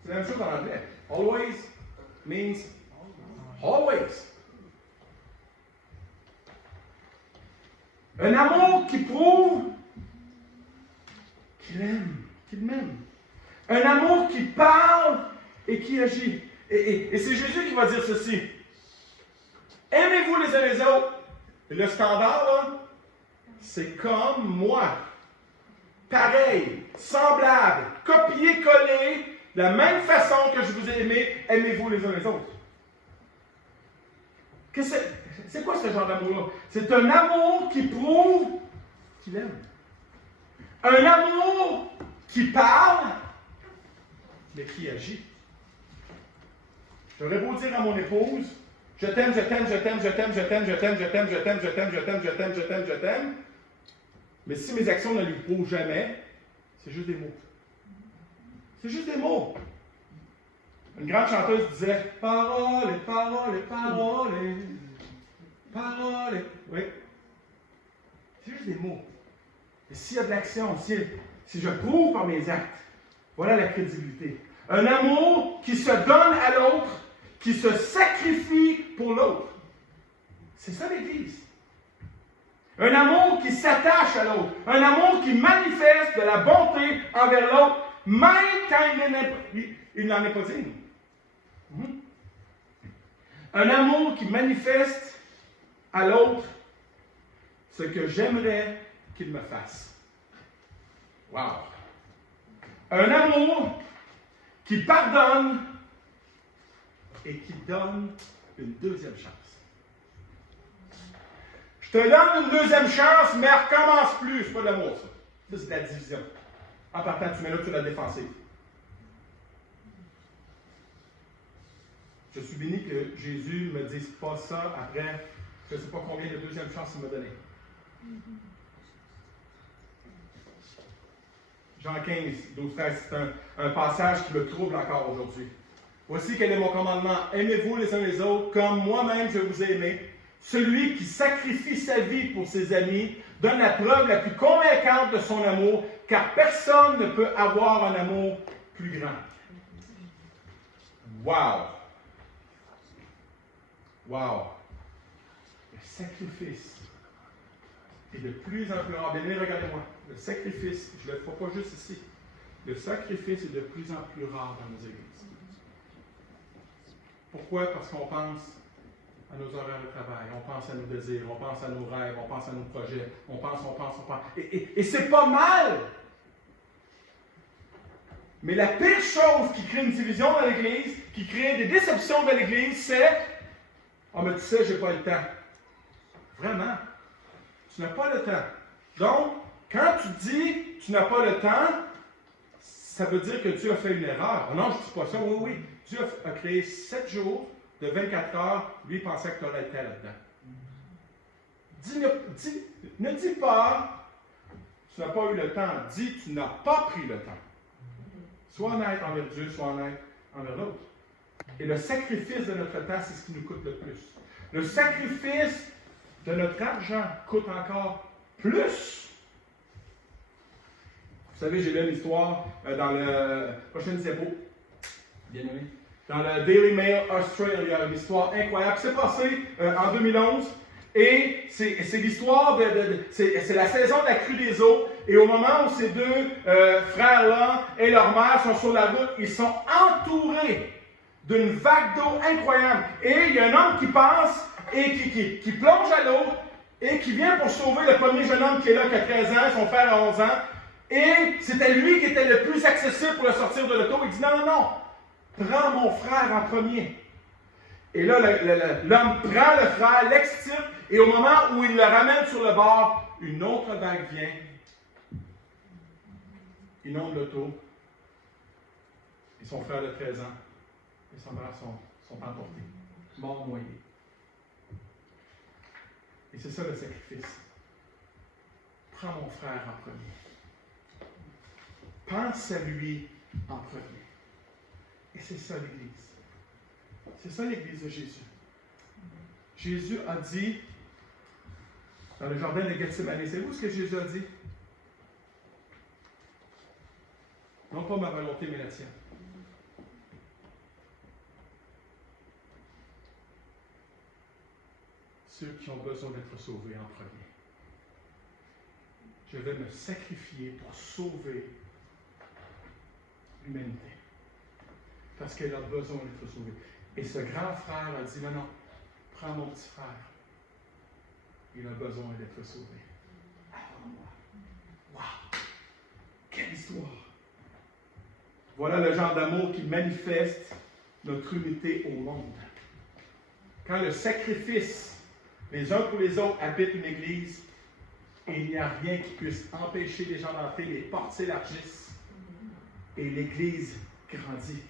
C'est la même chose en anglais. Always means always. Un amour qui prouve qu'il aime, qu'il m'aime. Un amour qui parle et qui agit. Et c'est Jésus qui va dire ceci. Aimez-vous les uns les autres. Et le standard, là, c'est comme moi. Pareil, semblable, copier-coller, de la même façon que je vous ai aimé, aimez-vous les uns les autres. C'est quoi ce genre d'amour-là? C'est un amour qui prouve qu'il aime. Un amour qui parle, mais qui agit. J'aurais beau dire à mon épouse, je t'aime, je t'aime, je t'aime, je t'aime, je t'aime, je t'aime, je t'aime, je t'aime, je t'aime, je t'aime, je t'aime, je t'aime, je t'aime. Mais si mes actions ne lui prouvent jamais, c'est juste des mots. C'est juste des mots. Une grande chanteuse disait paroles et paroles et paroles et paroles et... Oui. C'est juste des mots. Et s'il y a de l'action, si je prouve par mes actes, voilà la crédibilité. Un amour qui se donne à l'autre, qui se sacrifie pour l'autre. C'est ça l'Église. Un amour qui s'attache à l'autre. Un amour qui manifeste de la bonté envers l'autre, même quand il n'en est pas digne. Un amour qui manifeste à l'autre ce que j'aimerais qu'il me fasse. Wow! Un amour qui pardonne et qui donne une deuxième chance. Je te donne une deuxième chance, mais recommence plus. C'est pas de l'amour, ça. Ça, c'est de la division. En partant, tu mets l'autre sur la défensive. Je suis béni que Jésus ne me dise pas ça après, je ne sais pas combien de deuxième chances il m'a donné. Jean 15, 12, 13, c'est un passage qui me trouble encore aujourd'hui. Voici quel est mon commandement. Aimez-vous les uns les autres comme moi-même je vous ai aimé. Celui qui sacrifie sa vie pour ses amis donne la preuve la plus convaincante de son amour, car personne ne peut avoir un amour plus grand. Wow! Wow! Le sacrifice est de plus en plus rare. Bien, regardez-moi. Le sacrifice, je ne le fais pas juste ici. Le sacrifice est de plus en plus rare dans nos églises. Pourquoi? Parce qu'on pense à nos horaires de travail, on pense à nos désirs, on pense à nos rêves, on pense à nos projets, on pense. Et c'est pas mal! Mais la pire chose qui crée une division dans l'Église, qui crée des déceptions dans l'Église, c'est « Ah, mais tu sais, j'ai pas le temps. » Vraiment, tu n'as pas le temps. Donc, quand tu dis « tu n'as pas le temps », ça veut dire que Dieu a fait une erreur. Non, je ne dis pas ça. Oui. Dieu a créé 7 jours de 24 heures. Lui, il pensait que tu aurais le temps là-dedans. Ne dis pas « tu n'as pas eu le temps ». Dis « tu n'as pas pris le temps ». Sois honnête envers Dieu, sois honnête envers l'autre. Et le sacrifice de notre temps, c'est ce qui nous coûte le plus. Le sacrifice de notre argent coûte encore plus. Vous savez, j'ai lu une histoire dans le prochain diapo. Bien aimé. Dans le Daily Mail Australia, une histoire incroyable. C'est passé en 2011. Et c'est l'histoire c'est la saison de la crue des eaux. Et au moment où ces deux frères-là et leur mère sont sur la route, ils sont entourés d'une vague d'eau incroyable. Et il y a un homme qui passe et qui plonge à l'eau et qui vient pour sauver le premier jeune homme qui est là, qui a 13 ans, son frère a 11 ans. Et c'était lui qui était le plus accessible pour le sortir de l'auto. Il dit non, non, non, prends mon frère en premier. Et là, l'homme prend le frère, l'extirpe, et au moment où il le ramène sur le bord, une autre vague vient, inonde l'auto, et son frère de 13 ans et son frère sont emportés, morts noyés. Et c'est ça le sacrifice. Prends mon frère en premier. Pense à lui en premier. Et c'est ça l'Église. C'est ça l'Église de Jésus. Jésus a dit, dans le jardin de Gethsémani, savez-vous ce que Jésus a dit? Non pas ma volonté, mais la tienne. Ceux qui ont besoin d'être sauvés en premier. Je vais me sacrifier pour sauver l'humanité. Parce qu'elle a besoin d'être sauvée. Et ce grand frère a dit, non, non, prends mon petit frère. Il a besoin d'être sauvé. Wow! Quelle histoire! Voilà le genre d'amour qui manifeste notre unité au monde. Quand le sacrifice, les uns pour les autres, habite une église, et il n'y a rien qui puisse empêcher les gens d'entrer, les portes s'élargissent, et l'église grandit.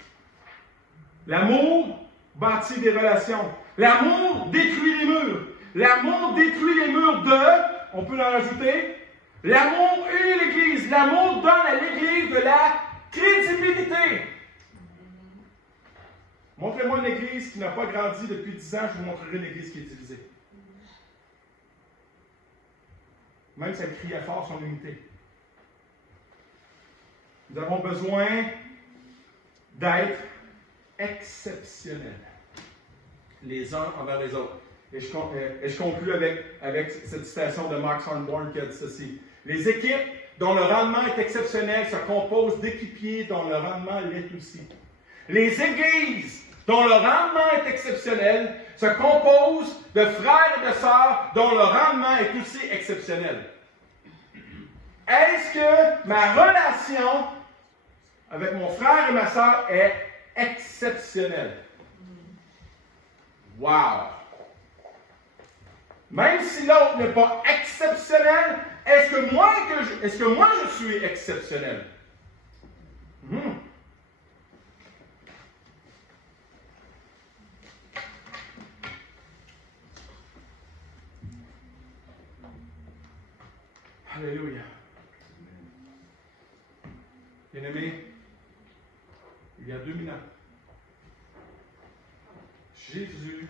L'amour bâtit des relations. L'amour détruit les murs. L'amour détruit les murs de, on peut en rajouter, l'amour unit l'Église. L'amour donne à l'Église de la crédibilité. Montrez-moi une Église qui n'a pas grandi depuis 10 ans, je vous montrerai une Église qui est divisée. Même si elle criait fort son unité. Nous avons besoin d'être exceptionnels, les uns envers les autres. Et je conclue avec cette citation de Mark Sanborn qui a dit ceci. Les équipes dont le rendement est exceptionnel se composent d'équipiers dont le rendement l'est aussi. Les églises dont le rendement est exceptionnel se composent de frères et de sœurs dont le rendement est aussi exceptionnel. Est-ce que ma relation avec mon frère et ma sœur est exceptionnelle? Wow! Même si l'autre n'est pas exceptionnel, est-ce que moi je suis exceptionnel? Alléluia. Bien-aimés, il y a 2000 ans, Jésus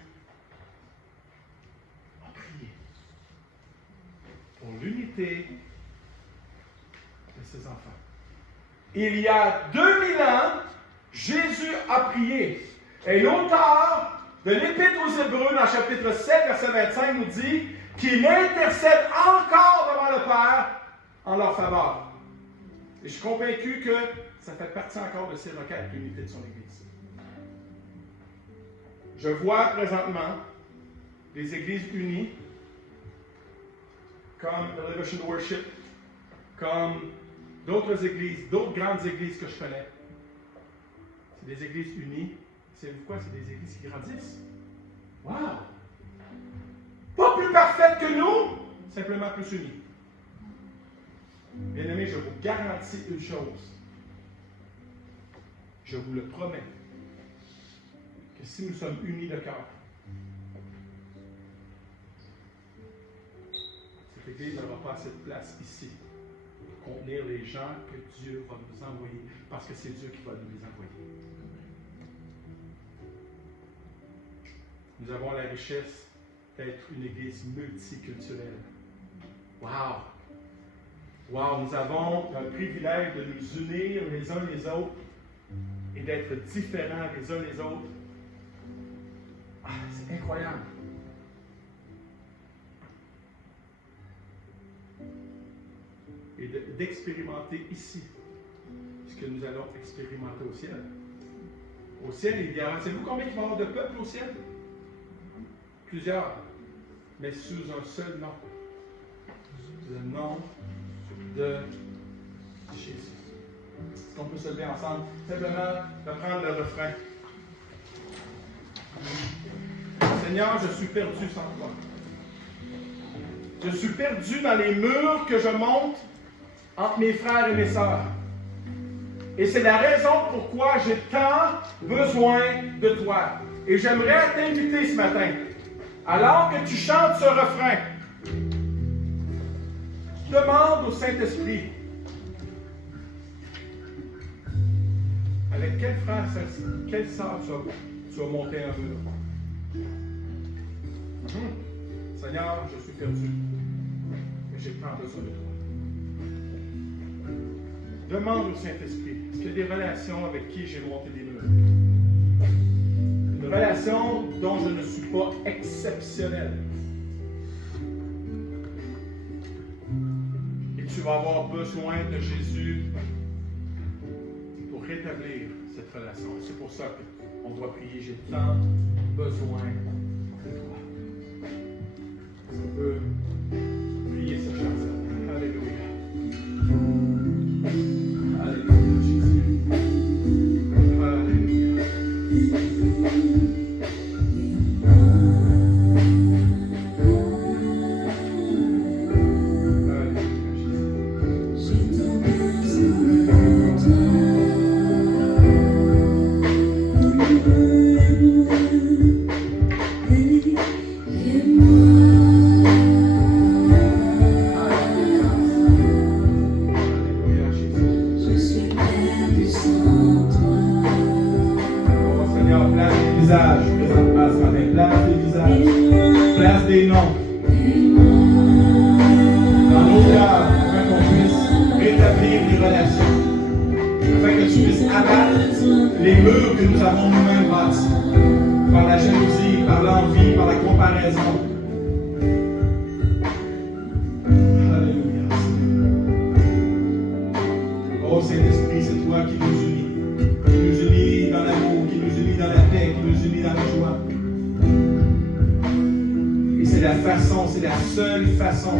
a prié pour l'unité de ses enfants. Il y a 2000 ans, Jésus a prié. Et l'auteur de l'Épître aux Hébreux, dans le chapitre 7, verset 25, nous dit qu'il intercède encore devant le Père en leur faveur. Et je suis convaincu que ça fait partie encore de ses requêtes, l'unité de son Église. Je vois présentement des églises unies, comme Elevation Worship, comme d'autres églises, d'autres grandes églises que je connais. C'est des églises unies. Savez-vous quoi? C'est des églises qui grandissent. Wow! Pas plus parfaites que nous, simplement plus unies. Bien-aimés, je vous garantis une chose. Je vous le promets. Que si nous sommes unis de cœur, cette Église n'aura pas assez de place ici pour contenir les gens que Dieu va nous envoyer, parce que c'est Dieu qui va nous les envoyer. Nous avons la richesse d'être une Église multiculturelle. Wow! Wow! Nous avons un privilège de nous unir les uns les autres et d'être différents les uns les autres. Ah, c'est incroyable! Et d'expérimenter ici ce que nous allons expérimenter au ciel. Au ciel, il y aura, savez-vous combien il va y avoir de peuples au ciel? Plusieurs, mais sous un seul nom. Le nom de Jésus. Est-ce qu'on peut se lever ensemble? Simplement de prendre le refrain. Seigneur, je suis perdu sans toi. Je suis perdu dans les murs que je monte entre mes frères et mes sœurs. Et c'est la raison pourquoi j'ai tant besoin de toi. Et j'aimerais t'inviter ce matin, alors que tu chantes ce refrain, demande au Saint-Esprit, avec quel frère, quelle sœur tu vas monter un mur? Seigneur, je suis perdu, mais j'ai tant besoin de toi. Demande au Saint-Esprit, est-ce qu'il y a des relations avec qui j'ai monté des murs? Une relation dont je ne suis pas exceptionnel. Et tu vas avoir besoin de Jésus pour rétablir cette relation. C'est pour ça qu'on doit prier, j'ai tant besoin de toi. On peut prier cette chanson. Alléluia. Alléluia, Jésus. Alléluia. C'est la seule façon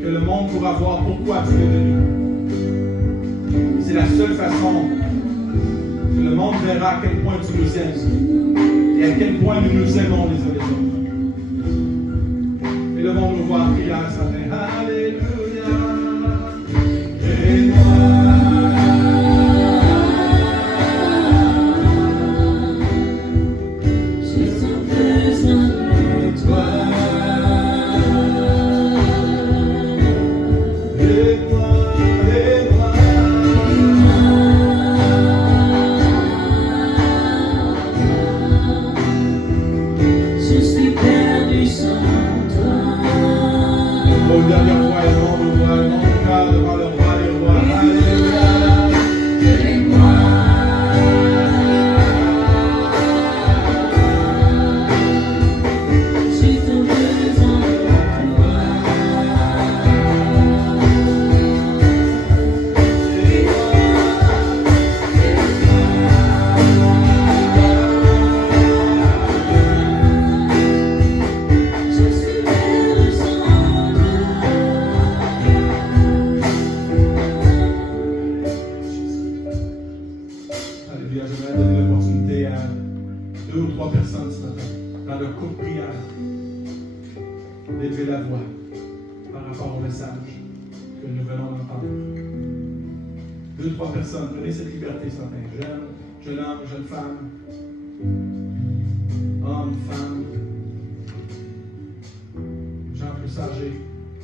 que le monde pourra voir pourquoi tu es venu. C'est la seule façon que le monde verra à quel point tu nous aimes et à quel point nous nous aimons les uns les autres. Élevons nos voix en prière ce matin. Alléluia. Et moi. Prenez cette liberté ce matin. Jeune homme, jeune femme, homme, femme, gens plus âgés.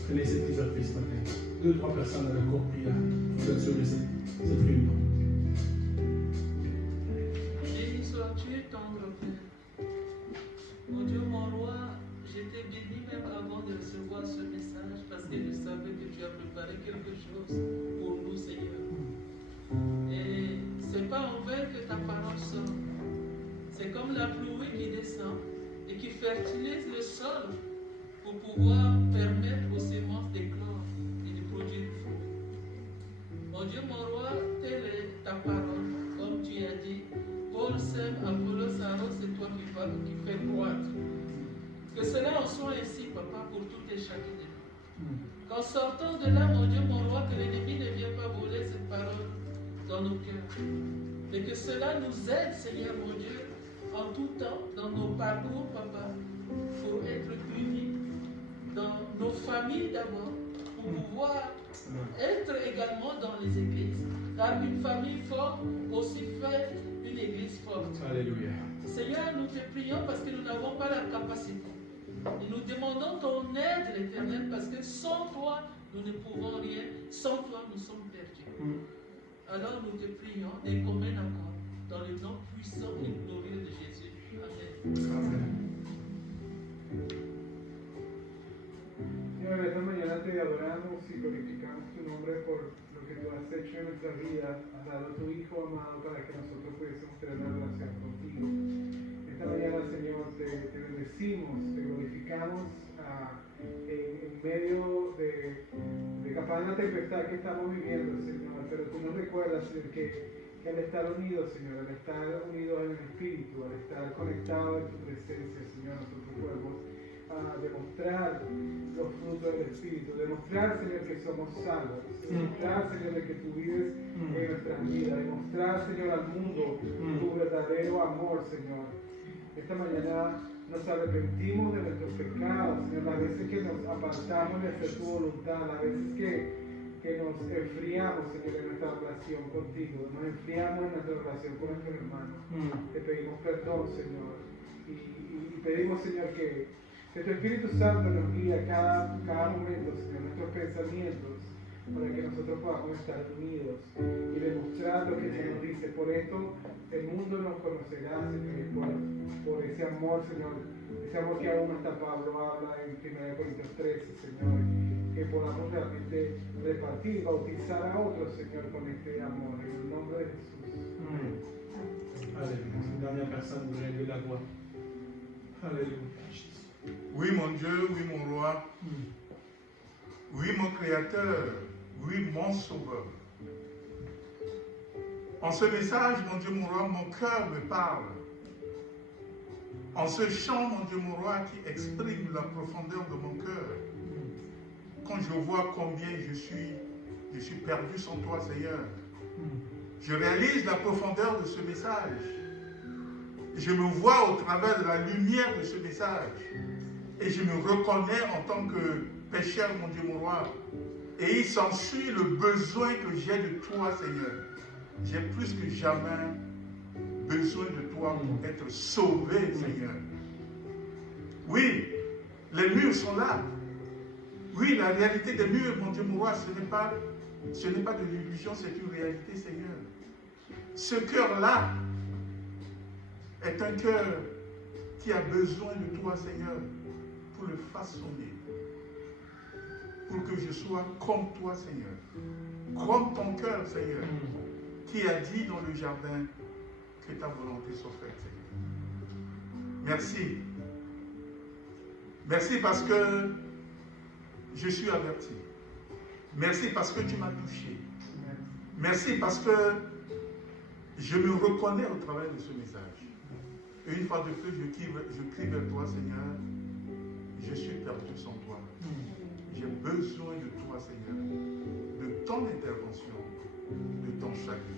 Prenez cette liberté ce matin. 2-3 personnes dans le cours de prière pour clôturer cette réunion. Béni sois-tu, tendre Père. Mon Dieu, mon roi, j'étais béni même avant de recevoir ce message parce que je savais que tu as préparé quelque chose pour nous, Seigneur. Et c'est pas en vain que ta parole sort. C'est comme la pluie qui descend et qui fertilise le sol pour pouvoir permettre aux semences d'éclore et de produire du fruit. Mon Dieu, mon roi, telle est ta parole. Comme tu as dit, Paul sème, Apollos arrose, c'est toi qui fais croître. Que cela en soit ainsi, Papa, pour tout et chacun de nous. Qu'en sortant de là, mon Dieu, mon roi, que l'ennemi ne vienne pas voler cette parole dans nos cœurs. Mais que cela nous aide, Seigneur, mon Dieu, en tout temps, dans nos parcours, Papa, pour être unis dans nos familles d'abord, pour pouvoir être également dans les églises. Car une famille forte aussi fait une église forte. Alléluia. Seigneur, nous te prions parce que nous n'avons pas la capacité. Et nous demandons ton aide, l'Éternel, parce que sans toi, nous ne pouvons rien. Sans toi, nous sommes perdus. Alors nous te prions d'un commun accord, dans le nom puissant et glorieux de Jésus. Amen. Amen. Señor, esta mañana te adoramos y glorificamos tu nombre por lo que tú has hecho en nuestra vida. Has dado a tu Hijo amado para que nosotros pudiésemos tener una relación contigo. Esta mañana, Señor, te bendecimos, te glorificamos en medio de capaz una tempestad que estamos viviendo, Señor. Pero tú nos recuerdas, Señor, que al estar unidos, Señor, al estar unidos en el Espíritu, al estar conectados en tu presencia, Señor, nosotros podemos demostrar los frutos del Espíritu, demostrar, Señor, que somos salvos, demostrar, Señor, de que tú vives en nuestras vidas, demostrar, Señor, al mundo tu verdadero amor, Señor. Esta mañana nos arrepentimos de nuestros pecados, Señor, las veces que nos apartamos de hacer tu voluntad, las veces que nos enfriamos, Señor, en nuestra relación contigo, nos enfriamos en nuestra relación con nuestros hermanos. Te pedimos perdón, Señor, y pedimos, Señor, que tu Espíritu Santo nos guíe cada momento, Señor, nuestros pensamientos, para que nosotros podamos estar unidos y demostrar lo que se nos dice. Por esto el mundo nos conocerá, Señor, por ese amor, Señor, ese amor que aún hasta Pablo habla en 1 Corintios 13, Señor, que podamos realmente repartir, bautizar a otros, Señor, con este amor, en el nombre de Jesús. Alléluia. Une dernière personne voudrait lever la voix. Alléluia. Oui, mon Dieu, oui, mon roi. Oui, mon créateur. Oui, mon sauveur. En ce message, mon Dieu, mon roi, mon cœur me parle. En ce chant, mon Dieu, mon roi, qui exprime la profondeur de mon cœur. Quand je vois combien je suis perdu sans toi, Seigneur. Je réalise la profondeur de ce message. Je me vois au travers de la lumière de ce message. Et je me reconnais en tant que pécheur, mon Dieu, mon roi. Et il s'ensuit le besoin que j'ai de toi, Seigneur. J'ai plus que jamais besoin de toi pour être sauvé, Seigneur. Oui, les murs sont là. Oui, la réalité des murs, mon Dieu, mon roi, ce n'est pas de l'illusion, c'est une réalité, Seigneur. Ce cœur-là est un cœur qui a besoin de toi, Seigneur, pour le façonner. Pour que je sois comme toi, Seigneur. Comme ton cœur, Seigneur, qui a dit dans le jardin que ta volonté soit faite, Seigneur. Merci. Merci parce que je suis averti. Merci parce que tu m'as touché. Merci parce que je me reconnais au travers de ce message. Et une fois de plus, je crie vers toi, Seigneur. Je suis perdu sans toi. J'ai besoin de toi, Seigneur, de ton intervention, de ton salut.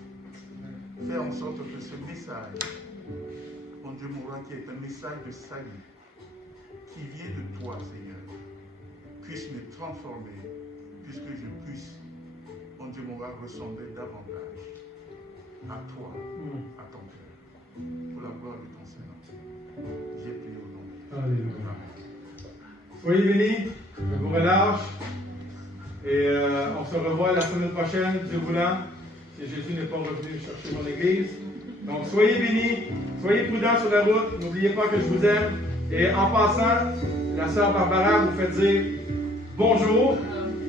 Fais en sorte que ce message, mon Dieu, mon roi, qui est un message de salut, qui vient de toi, Seigneur, puisse me transformer, puisque je puisse, mon Dieu, mon roi, ressembler davantage à toi, à ton cœur, pour la gloire de ton Seigneur. J'ai prié au nom de Dieu. Alléluia. Soyez bénis, je vous relâche et on se revoit la semaine prochaine, Dieu voulant, si Jésus n'est pas revenu chercher mon église. Donc soyez bénis, soyez prudents sur la route, n'oubliez pas que je vous aime. Et en passant, la sœur Barbara vous fait dire bonjour,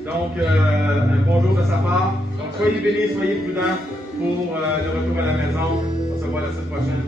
donc un bonjour de sa part. Donc soyez bénis, soyez prudents pour le retour à la maison. On se voit la semaine prochaine.